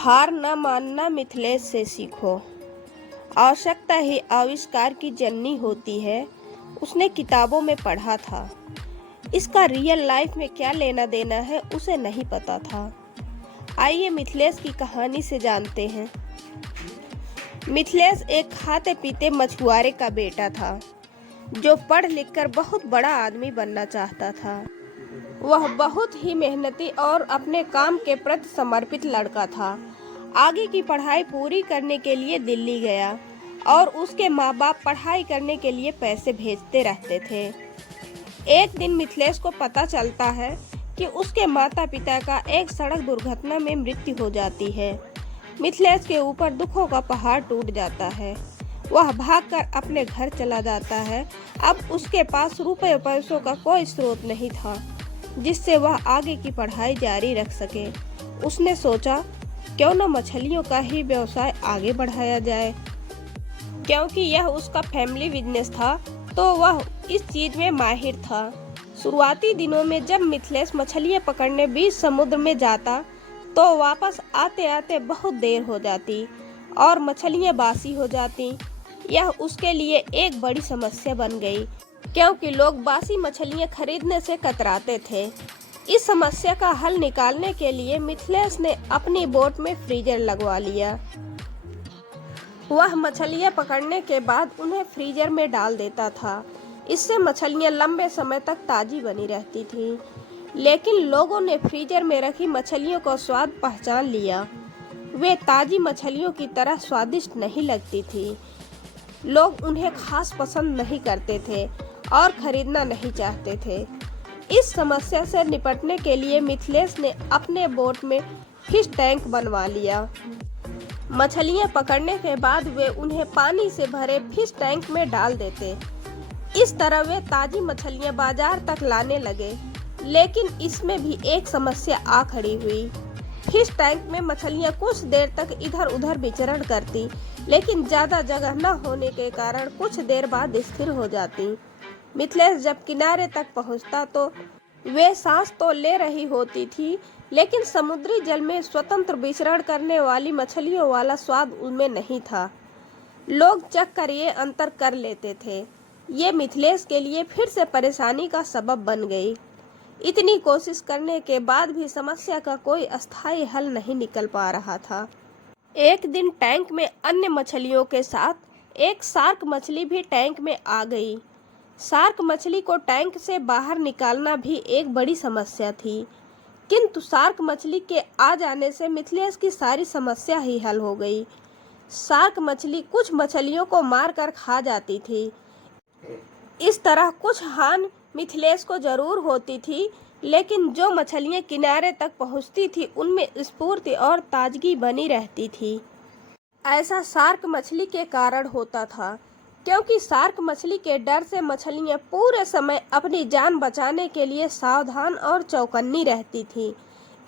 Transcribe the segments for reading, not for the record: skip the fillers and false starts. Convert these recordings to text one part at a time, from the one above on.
हार न मानना मिथिलेश से सीखो। आवश्यकता ही आविष्कार की जननी होती है, उसने किताबों में पढ़ा था। इसका रियल लाइफ में क्या लेना देना है उसे नहीं पता था। आइए मिथिलेश की कहानी से जानते हैं। मिथिलेश एक खाते पीते मछुआरे का बेटा था, जो पढ़ लिख कर बहुत बड़ा आदमी बनना चाहता था। वह बहुत ही मेहनती और अपने काम के प्रति समर्पित लड़का था। आगे की पढ़ाई पूरी करने के लिए दिल्ली गया और उसके माँ बाप पढ़ाई करने के लिए पैसे भेजते रहते थे। एक दिन मिथिलेश को पता चलता है कि उसके माता पिता का एक सड़क दुर्घटना में मृत्यु हो जाती है। मिथिलेश के ऊपर दुखों का पहाड़ टूट जाता है। वह भागकर अपने घर चला जाता है। अब उसके पास रुपए पैसों का कोई स्रोत नहीं था जिससे वह आगे की पढ़ाई जारी रख सके। उसने सोचा क्यों न मछलियों का ही व्यवसाय आगे बढ़ाया जाए। क्योंकि यह उसका फैमिली बिजनेस था तो वह इस चीज में माहिर था। शुरुआती दिनों में जब मिथिलेश मछलियां पकड़ने बीच समुद्र में जाता तो वापस आते आते बहुत देर हो जाती और मछलियां बासी हो जाती। यह उसके लिए एक बड़ी समस्या बन गई, क्योंकि लोग बासी मछलियां खरीदने से कतराते थे। इस समस्या का हल निकालने के लिए मिथिलेश ने अपनी बोट में फ्रीजर लगवा लिया। वह मछलियां पकड़ने के बाद उन्हें फ्रीजर में डाल देता था। इससे मछलियां लंबे समय तक ताजी बनी रहती थीं। लेकिन लोगों ने फ्रीजर में रखी मछलियों का स्वाद पहचान लिया। वे ताजी मछलियों की तरह स्वादिष्ट नहीं लगती थी। लोग उन्हें खास पसंद नहीं करते थे और खरीदना नहीं चाहते थे। इस समस्या से निपटने के लिए मिथिलेश ने अपने बोट में फिश टैंक बनवा लिया। मछलियां पकड़ने के बाद वे उन्हें पानी से भरे फिश टैंक में डाल देते। इस तरह वे ताजी मछलियां बाजार तक लाने लगे। लेकिन इसमें भी एक समस्या आ खड़ी हुई। फिश टैंक में मछलियां कुछ देर तक इधर उधर विचरण करती, लेकिन ज्यादा जगह न होने के कारण कुछ देर बाद स्थिर हो जाती। मिथिलेश जब किनारे तक पहुंचता तो वे सांस तो ले रही होती थी, लेकिन समुद्री जल में स्वतंत्र विचरण करने वाली मछलियों वाला स्वाद उनमें नहीं था। लोग चख कर ये अंतर कर लेते थे। ये मिथिलेश के लिए फिर से परेशानी का सबब बन गई। इतनी कोशिश करने के बाद भी समस्या का कोई अस्थायी हल नहीं निकल पा रहा था। एक दिन टैंक में अन्य मछलियों के साथ एक शार्क मछली भी टैंक में आ गई। शार्क मछली को टैंक से बाहर निकालना भी एक बड़ी समस्या थी, किंतु शार्क मछली के आ जाने से मिथिलेश की सारी समस्या ही हल हो गई। शार्क मछली कुछ मछलियों को मारकर खा जाती थी। इस तरह कुछ हानि मिथिलेश को जरूर होती थी, लेकिन जो मछलियां किनारे तक पहुंचती थी उनमें स्फूर्ति और ताजगी बनी रहती थी। ऐसा शार्क मछली के कारण होता था, क्योंकि शार्क मछली के डर से मछलियां पूरे समय अपनी जान बचाने के लिए सावधान और चौकन्नी रहती थीं।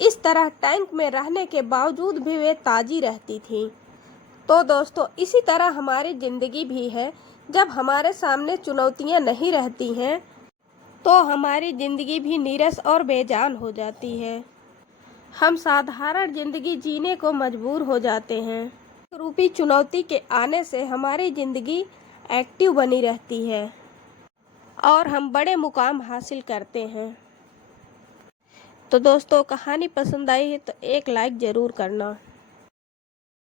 इस तरह टैंक में रहने के बावजूद भी वे ताजी रहती थीं। तो दोस्तों, इसी तरह हमारी जिंदगी भी है। जब हमारे सामने चुनौतियां नहीं रहती हैं तो हमारी जिंदगी भी नीरस और बेजान हो जाती है। हम साधारण जिंदगी जीने को मजबूर हो जाते हैं। रूपी चुनौती के आने से हमारी जिंदगी एक्टिव बनी रहती है और हम बड़े मुकाम हासिल करते हैं। तो दोस्तों, कहानी पसंद आई है तो एक लाइक ज़रूर करना।